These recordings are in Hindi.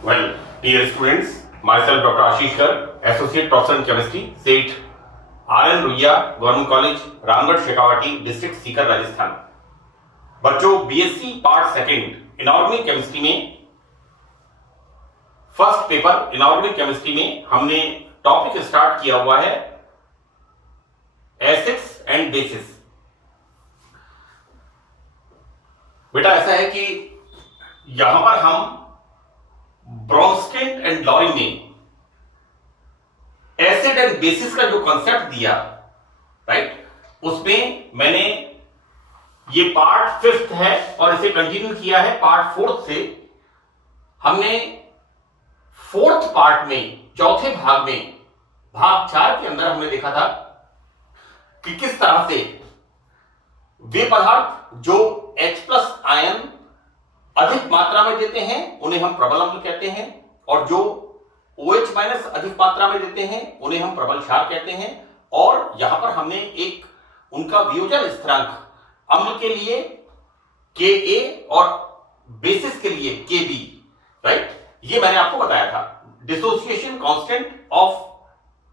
Well, dear students, myself Dr. Ashish Kar, Associate Professor in Chemistry, SET, RN Ruia government college, Ramgarh Shekhawati, district Sikar, Rajasthan. बच्चों, BSc part second inorganic chemistry में फर्स्ट पेपर इनऑर्गेनिक केमिस्ट्री में हमने टॉपिक स्टार्ट किया हुआ है एसिड्स एंड बेसिस। बेटा ऐसा है कि यहां पर हम ब्रोंस्टेड एंड लॉरी ने एसिड एंड बेसिस का जो कॉन्सेप्ट दिया, राइट, उसमें मैंने ये पार्ट फिफ्थ है और इसे कंटिन्यू किया है पार्ट फोर्थ से। हमने फोर्थ पार्ट में, चौथे भाग में, भाग 4 के अंदर हमने देखा था कि किस तरह से वे पदार्थ जो H+ आयन अधिक मात्रा में देते हैं उन्हें हम प्रबल अम्ल कहते हैं, और जो OH- अधिक मात्रा में देते हैं उन्हें हम प्रबल क्षार कहते हैं। और यहां पर हमने एक उनका वियोजन स्थिरांक अम्ल के लिए Ka और बेसिस के लिए Kb, राइट, ये मैंने आपको बताया था। Dissociation constant of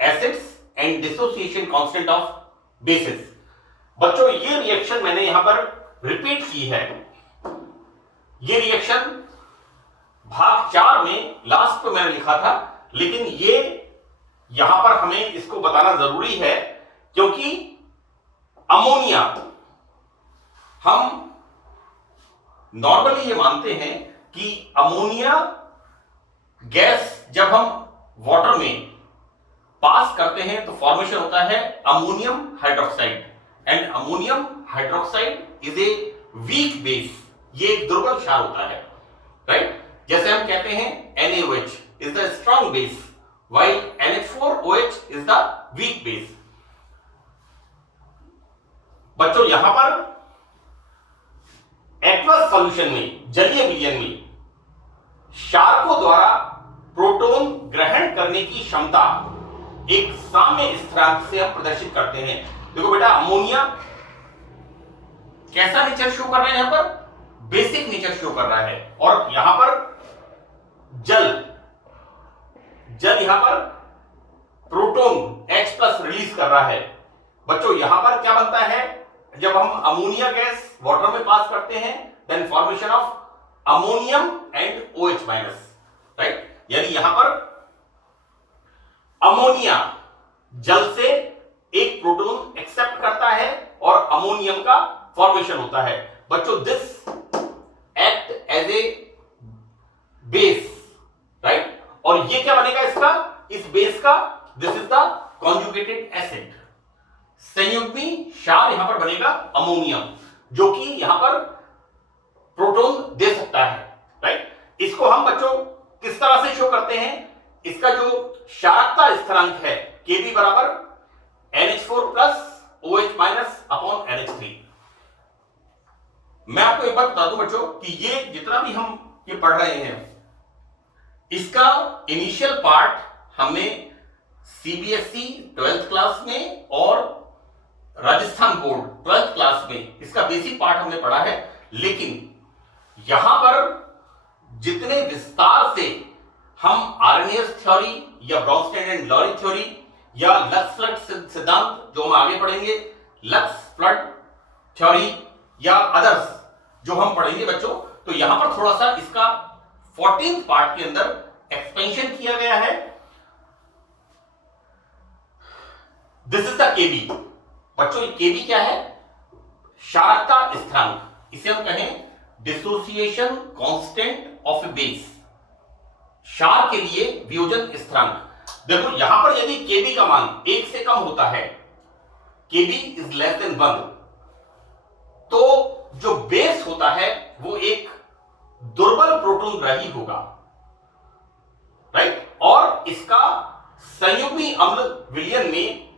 acids and dissociation constant of basis. बच्चों, ये रिएक्शन मैंने यहां पर रिपीट की है। ये रिएक्शन भाग 4 में लास्ट पे मैंने लिखा था, लेकिन ये यहां पर हमें इसको बताना जरूरी है क्योंकि अमोनिया, हम नॉर्मली ये मानते हैं कि अमोनिया गैस जब हम वाटर में पास करते हैं तो फॉर्मेशन होता है ammonium hydroxide, and ammonium hydroxide is a weak base. ये एक दुर्बल क्षार होता है, राइट। जैसे हम कहते हैं NaOH is the strong base while NH4OH is the weak base. बच्चों, यहां पर एक्वस सॉल्यूशन में, जलीय विलयन में क्षारकों द्वारा प्रोटॉन ग्रहण करने की क्षमता एक साम्य स्थिरांक से हम प्रदर्शित करते हैं। देखो बेटा, अमोनिया कैसा नेचर शो कर रहा है, यहां पर बेसिक नेचर शो कर रहा है, और यहां पर जल यहां पर प्रोटॉन H+ रिलीज कर रहा है। बच्चों, यहां पर क्या बनता है, जब हम अमोनिया गैस वाटर में पास करते हैं then formation of ammonium and OH-, right. यानी यहां पर अमोनिया जल से एक प्रोटॉन एक्सेप्ट करता है और अमोनियम का फॉर्मेशन होता है। बच्चों, this act as a base, right, और ये क्या बनेगा इसका, इस बेस का, this is the conjugated acid. संयुग्मी क्षार यहां पर बनेगा अमोनियम, जो कि यहां पर प्रोटॉन दे सकता है, राइट। इसको हम बच्चों किस तरह से शो करते हैं, इसका जो क्षारकता स्थिरांक है Kb बराबर NH4+ OH- अपॉन NH3। मैं आपको एक बात बता दूं बच्चों कि ये जितना भी हम ये पढ़ रहे हैं, इसका इनिशियल पार्ट हमने CBSE 12th क्लास में और राजस्थान बोर्ड 12th क्लास में इसका बेसिक पार्ट हमने पढ़ा है, लेकिन यहां पर जितने विस्तार से हम आर्नियस थ्योरी या ब्रोंस्टेड एंड लॉरी थ्योरी या लक्स फ्लड सिद्धांत जो हम आगे पढ़ेंगे, लक्स फ्लड थ्योरी या अदर्स जो हम पढ़ेंगे बच्चों, तो यहां पर थोड़ा सा इसका 14th पार्ट के अंदर एक्सपेंशन किया गया है। This is the Kb। बच्चों, Kb क्या है, क्षारकता स्थिरांक, इसे हम कहें dissociation constant of A base, क्षार के लिए वियोजन स्थिरांक। देखो, यहां पर यदि Kb का मान 1 से कम होता है, Kb इज लेस देन 1, तो जो बेस होता है वो एक दुर्बल प्रोटॉन ग्राही होगा, राइट, और इसका संयुग्मी अम्ल विलयन में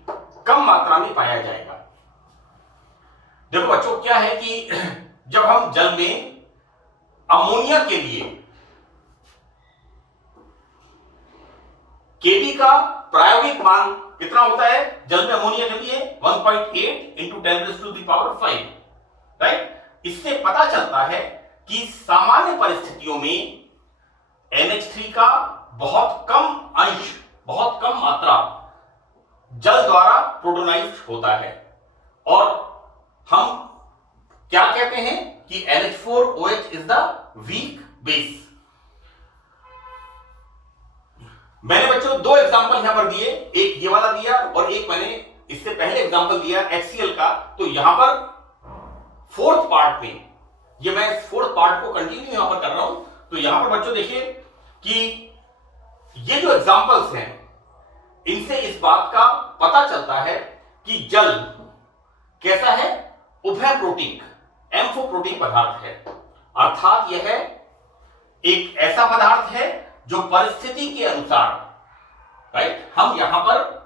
कम मात्रा में पाया जाएगा। देखो बच्चों, क्या है कि जब हम जल में अमोनिया के लिए Kb का प्रायोगिक मान कितना होता है, जल में अमोनिया के लिए 1.8 × 10⁵, राइट। इससे पता चलता है कि सामान्य परिस्थितियों में NH3 का बहुत कम अंश, बहुत कम मात्रा जल द्वारा प्रोटोनाइज्ड होता है। और हम क्या कहते हैं कि NH4OH is the weak base. मैंने बच्चों दो एग्जांपल यहां पर दिए, एक ये वाला दिया और एक मैंने इससे पहले एग्जांपल दिया HCl का। तो यहां पर फोर्थ पार्ट में, ये मैं फोर्थ पार्ट को कंटिन्यू यहां पर कर रहा हूं। तो यहां पर बच्चों देखिए कि ये जो एग्जांपल्स हैं, इनसे इस बात का पता चलता है कि जल कैसा है, उभय प्रोटीक, एम्फोप्रोटीक पदार्थ है। अर्थात यह एक ऐसा पदार्थ है जो परिस्थिति के अनुसार, राइट, हम यहां पर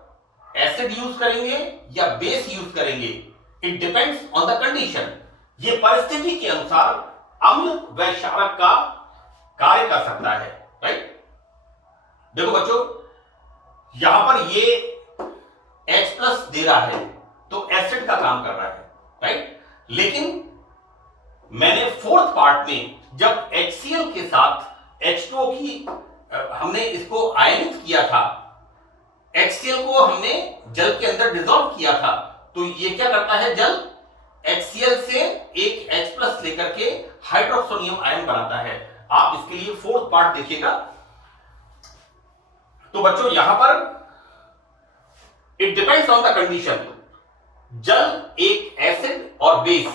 एसिड यूज करेंगे या बेस यूज करेंगे, it depends on the condition. ये परिस्थिति के अनुसार अम्ल व क्षारक का कार्य कर सकता है, राइट। देखो बच्चों, यहां पर ये H+ दे रहा है तो एसिड का काम कर रहा है, राइट। लेकिन मैंने फोर्थ पार्ट में जब HCl के साथ H2O की हमने इसको आयनित किया था, HCl को हमने जल के अंदर डिसॉल्व किया था, तो ये क्या करता है, जल HCl से एक H+ लेकर के हाइड्रोक्सोनियम आयन बनाता है। आप इसके लिए फोर्थ पार्ट देखिएगा। तो बच्चों यहां पर it depends on the condition. जल एक एसिड और बेस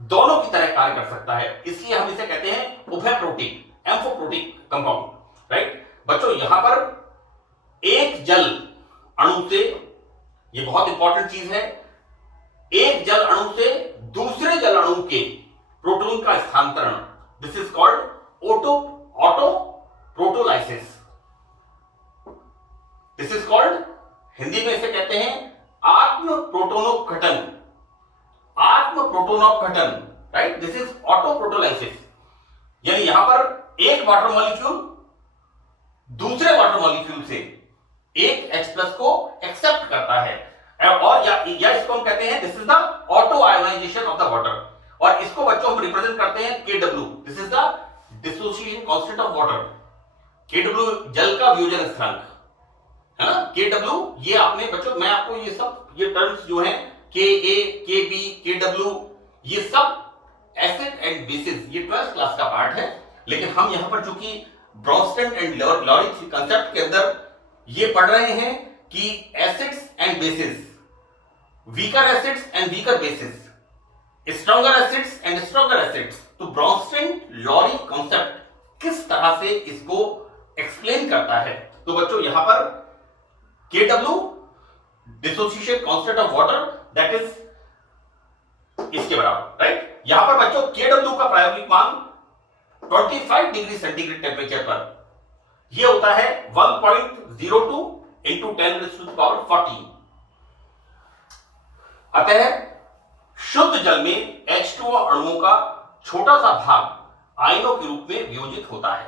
दोनों की तरह कार्य कर सकता है, इसलिए हम इसे कहते हैं उभय प्रोटीक, एम्फोप्रोटीक कंपाउंड, राइट। बच्चों यहां पर एक जल अणु से, यह बहुत इंपॉर्टेंट चीज है, एक जल अणु से दूसरे जल अणु के प्रोटॉन का स्थानांतरण, this is called auto protolysis. This is called, Hindi में इसे कहते हैं आत्म प्रोटोनोपघटन, आत्म प्रोटोनोपघटन, right. This is auto protolysis. यानी यहां पर एक वाटर मॉलिक्यूल दूसरे वाटर मॉलिक्यूल से एक H+ को एक्सेप्ट करता है, और या इसको हम कहते हैं this is the auto ionisation of the water. और इसको बच्चों हम रिप्रेजेंट करते हैं Kw, this is the dissociation constant of water. Kw जल का वियोजन स्थिरांक है ना, Kw। ये आपने बच्चों, मैं आपको ये सब ये टर्म्स जो हैं Ka, Kb, Kw, ये सब एसिड एंड बेसिस, ये 12th क्लास का पार्ट है। लेकिन हम यहां पर चूंकि ब्रॉन्स्टन एंड लॉरी कंसेप्ट के अंदर ये पढ़ रहे हैं कि acids and bases, weaker acids and weaker basis, stronger acids and stronger acids. तो ब्रॉन्स्टन लॉरी कंसेप्ट किस तरह से इसको एक्सप्लेन करता है। तो बच्चों यहां पर Kw dissociation constant of water, that is इसके बराबर, राइट। यहां पर बच्चों Kw का प्रायोगिक मान 25 डिग्री सेंटीग्रेड टेम्परेचर पर यह होता है 1.02 इंटू 10⁻⁴। अतः शुद्ध जल में H2O अणुओं का छोटा सा भाग आयनों के रूप में वियोजित होता है,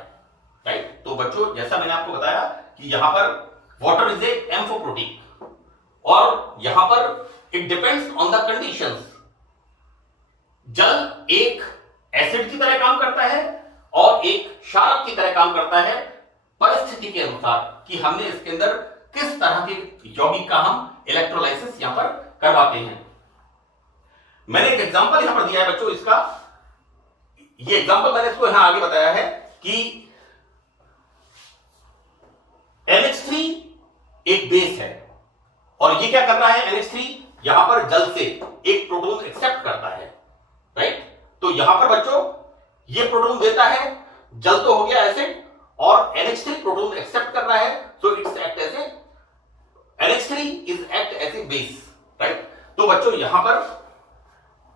राइट। तो बच्चों जैसा मैंने आपको बताया कि यहां पर वाटर इज ए एम्फोप्रोटीक, और यहां पर it depends on the conditions. जल एक एसिड की तरह काम करता है और एक क्षारक की तरह काम करता है, परिस्थिति के अनुसार कि हमने इसके अंदर किस तरह के यौगिक का हम इलेक्ट्रोलाइसिस यहां पर करवाते हैं। मैंने एक एग्जांपल यहां पर दिया है बच्चों इसका, ये एग्जांपल मैंने इसको यहां आगे बताया है कि NH3 एक बेस है और ये क्या कर रहा है, NH3 यहां पर जल से एक प्रोटॉन एक्सेप्ट करता है, राइट। तो यहां पर बच्चों ये प्रोटॉन देता है, जल तो हो गया एसिड और NH3 प्रोटॉन एक्सेप्ट कर रहा है, so it's act as a, NH3 is act as a base, right. तो बच्चों यहां पर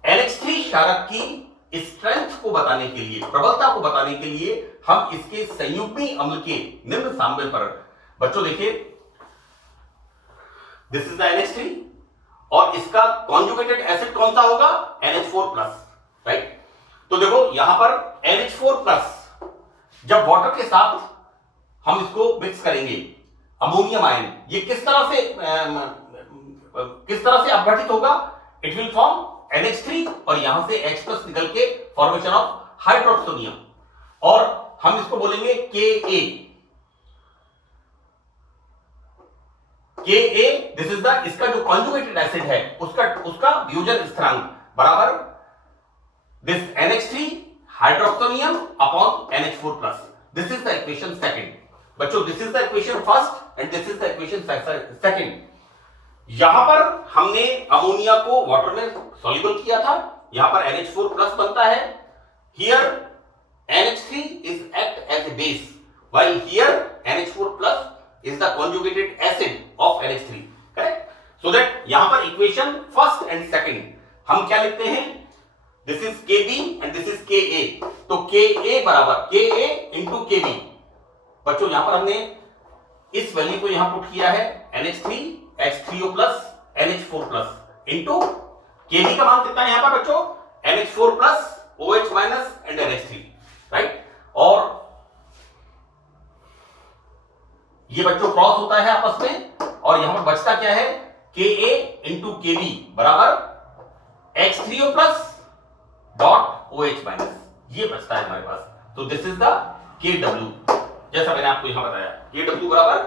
NH3 क्षारक की स्ट्रेंथ को बताने के लिए, प्रबलता को बताने के लिए हम इसके संयुग्मी अम्ल के निम्न साम्य पर, बच्चों देखिए दिस इज द NH3 और इसका कॉन्जुगेटेड एसिड कौन सा होगा, NH4+, राइट। तो देखो यहां पर NH4+ जब वाटर के साथ हम इसको मिक्स करेंगे, अमोनियम आयन, ये किस तरह से अपघटित होगा, इट विल फॉर्म NH3 और यहां से H+ निकल के फॉर्मेशन ऑफ हाइड्रोक्सोनियम। और हम इसको बोलेंगे Ka। Ka this is the, इसका जो कॉन्जुगेटेड एसिड है उसका वियोजन स्थिरांक बराबर this NH3 hydroxonium upon NH4 plus. This is the equation second. बच्चों this is the equation first and this is the equation second. यहां पर हमने अमोनिया को वाटर में सॉल्युबल किया था, यहां पर NH4 प्लस बनता है। Here NH3 is act as a base while here NH4 plus is the conjugated acid of NH3, correct? So that यहां पर इक्वेशन फर्स्ट एंड सेकंड हम क्या लिखते हैं, this is Kb and this is Ka। तो Ka बराबर Ka इंटू Kb। बच्चों यहां पर हमने इस वैल्यू को यहां पुट किया है NH3 H3O plus NH4 plus into Kb का मान कितना है यहां पर बच्चों, NH4 plus OH minus and NH3, right? और ये बच्चों क्रॉस होता है आपस में और यहां पर बचता क्या है, Ka इंटू Kb बराबर H3O plus dot OH minus, ये बचता है हमारे पास। तो दिस इज द Kw, जैसा मैंने आपको यहां बताया, Kw बराबर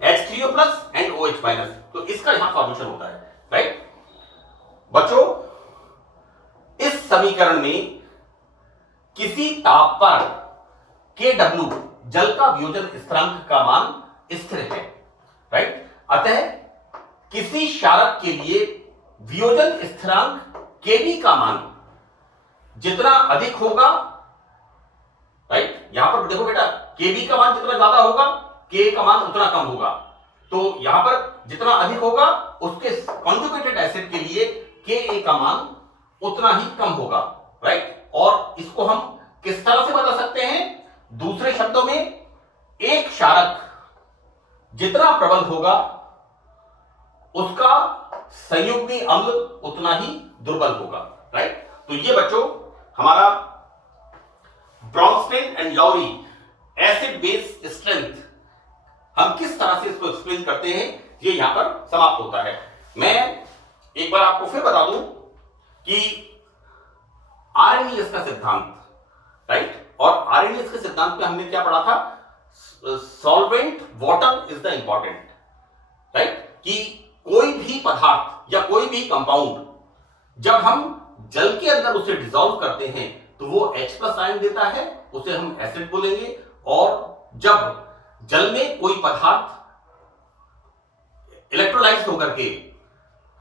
H3O plus and OH minus. तो इसका यहां सॉल्यूशन होता है, राइट? बच्चों इस समीकरण में किसी ताप पर Kw जल का वियोजन स्थिरांक का मान स्थिर है, राइट? अतः किसी क्षारक के लिए वियोजन स्थिरांक Kb का मान जितना अधिक होगा, राइट? यहां पर देखो बेटा, Kb का मान जितना ज्यादा होगा Ka का मान उतना कम होगा। तो यहां पर जितना अधिक होगा उसके कॉन्जुगेटेड एसिड के लिए Ka का मान उतना ही कम होगा, राइट? और इसको हम किस तरह से बता सकते हैं, दूसरे शब्दों में एक क्षारक जितना प्रबल होगा उसका संयुग्मी अम्ल उतना ही दुर्बल होगा, राइट? तो ये बच्चों हमारा Bronsted and Lowry acid base strength हम किस तरह से इसको एक्सप्लेन करते हैं, ये यहां पर समाप्त होता है। मैं एक बार आपको फिर बता दूं कि आरएनएस का सिद्धांत, राइट? और आरएनएस के सिद्धांत में हमने क्या पढ़ा था, solvent water is the important, right? कि कोई भी पदार्थ या कोई भी कंपाउंड जब हम जल के अंदर उसे डिसॉल्व करते हैं तो वो H प्लस आयन देता है, उसे हम एसिड बोलेंगे। और जब जल में कोई पदार्थ इलेक्ट्रोलाइज होकर के,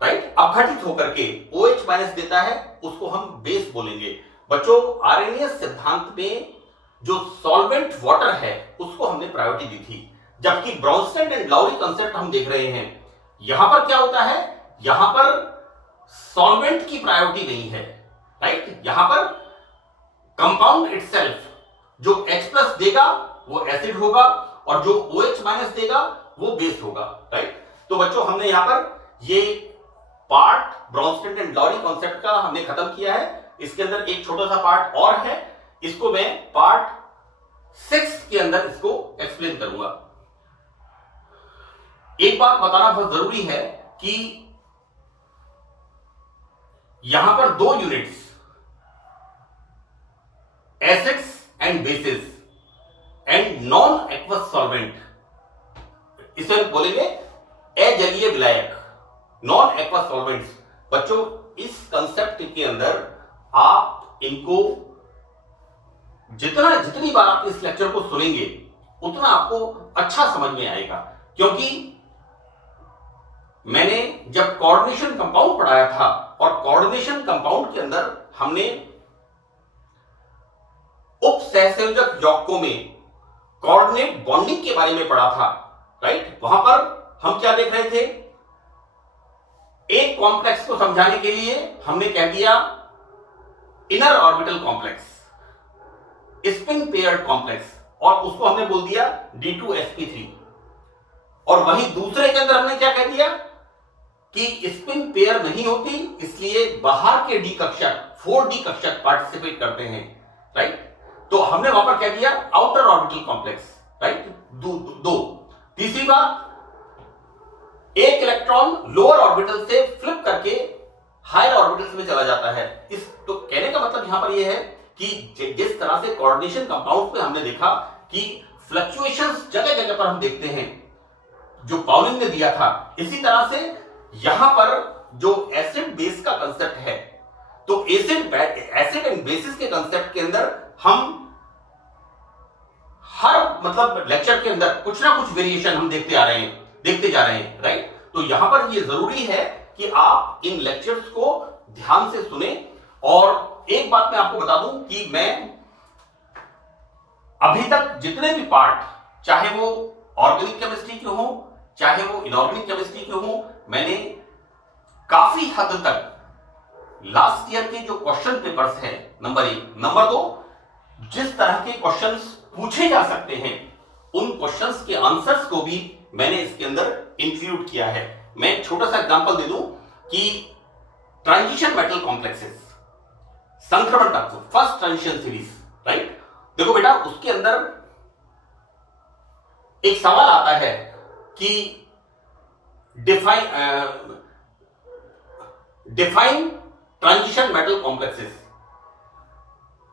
राइट, अपघटित होकर के OH माइनस देता है, उसको हम बेस बोलेंगे। बच्चों आरएनएस सिद्धांत में जो सॉल्वेंट वाटर है उसको हमने प्रायोरिटी दी थी, जबकि ब्रॉन्स्टेन एंड लॉरी कांसेप्ट हम देख रहे हैं, यहां पर क्या होता है, यहां पर सॉल्वेंट की प्रायोरिटी नहीं है, राइट? यहां पर कंपाउंड इटसेल्फ जो H प्लस देगा वो एसिड होगा और जो OH माइनस देगा वो बेस होगा, राइट? तो बच्चों हमने यहां पर ये पार्ट ब्रॉन्स्टेन एंड लॉरी कॉन्सेप्ट का हमने खत्म किया है। इसके अंदर एक छोटा सा पार्ट और है, इसको मैं पार्ट 6 के अंदर इसको एक्सप्लेन करूंगा। एक बात बताना बहुत जरूरी है कि यहां पर दो units acids and bases and non aqueous solvent, इसे बोलेंगे अजलीय विलायक, नॉन एक्वस सॉल्वेंट्स। बच्चों इस कंसेप्ट के अंदर आप इनको जितनी बार आप इस लेक्चर को सुनेंगे उतना आपको अच्छा समझ में आएगा, क्योंकि मैंने जब कोऑर्डिनेशन कंपाउंड पढ़ाया था और कोऑर्डिनेशन कंपाउंड के अंदर हमने उप सहसंयोजक यौगिकों में कोऑर्डिनेट बॉन्डिंग के बारे में पढ़ा था, राइट? वहां पर हम क्या देख रहे थे, एक कॉम्प्लेक्स को समझाने के लिए हमने कह दिया inner orbital complex, spin paired complex, और उसको हमने बोल दिया D2sp3। और वहीं दूसरे के अंदर हमने क्या कह दिया कि स्पिन पेयर नहीं होती, इसलिए बाहर के डी कक्षक 4D कक्षक पार्टिसिपेट करते हैं, राइट? तो हमने वहां पर कह दिया आउटर ऑर्बिटल कॉम्प्लेक्स, राइट? दो। तीसरी बात, एक इलेक्ट्रॉन लोअर ऑर्बिटल से फ्लिप करके हायर ऑर्बिटल्स में चला जाता है। इस तो कहने का मतलब यहां पर यह है कि जिस तरह से कोऑर्डिनेशन कंपाउंड पे हमने देखा कि फ्लक्चुएशंस जगह जगह पर हम देखते हैं जो पाउलिंग ने दिया था, इसी तरह से यहां पर जो एसिड बेस का कंसेप्ट है, तो एसिड एंड बेसिस के कंसेप्ट के अंदर हम हर मतलब लेक्चर के अंदर कुछ ना कुछ वेरिएशन हम देखते जा रहे हैं, राइट। तो यहां पर ये जरूरी है कि आप इन लेक्चर्स को ध्यान से सुने। और एक बात मैं आपको बता दूं कि मैं अभी तक जितने भी पार्ट, चाहे वो ऑर्गेनिक केमिस्ट्री के हो, चाहे वो इनऑर्गेनिक केमिस्ट्री के हो, मैंने काफी हद तक लास्ट ईयर के जो क्वेश्चन पेपर्स हैं, नंबर 1, नंबर 2, जिस तरह के क्वेश्चंस पूछे जा सकते हैं उन क्वेश्चंस के आंसर्स को भी मैंने इसके अंदर इंक्लूड किया है। मैं एक छोटा सा एग्जांपल दे दूं कि ट्रांजिशन मेटल कॉम्प्लेक्सेस, संक्रमण तत्व, फर्स्ट ट्रांजिशन सीरीज, राइट। देखो बेटा, उसके अंदर एक सवाल आता है कि डिफाइन ट्रांजिशन मेटल कॉम्प्लेक्सेस।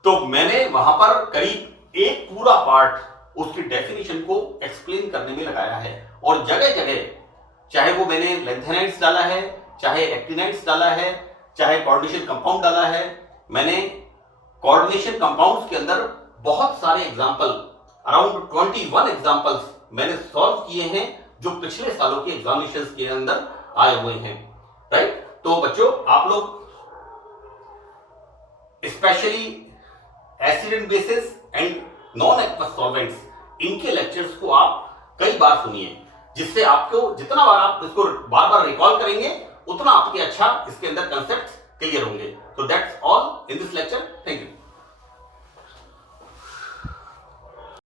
तो मैंने वहां पर करीब एक पूरा पार्ट उसकी डेफिनेशन को एक्सप्लेन करने में लगाया है। और जगह जगह, चाहे वो मैंने लैंथेनाइड्स डाला है, चाहे एक्टिनाइड्स डाला है, चाहे कोऑर्डिनेशन कंपाउंड डाला है, मैंने कोऑर्डिनेशन कंपाउंड्स के अंदर बहुत सारे एग्जांपल, अराउंड 21 एग्जांपल्स मैंने सॉल्व किए हैं जो पिछले सालों के एग्जामिनेशंस के अंदर आए हुए हैं, राइट। तो बच्चों, आप लोग specially acid and bases and non aqueous solvents, इनके लेक्चर्स को आप कई बार सुनिए, जिससे आपको जितना बार आप इसको बार बार रिकॉल करेंगे उतना आपके अच्छा इसके अंदर कंसेप्ट क्लियर होंगे। तो that's all in this lecture. Thank you.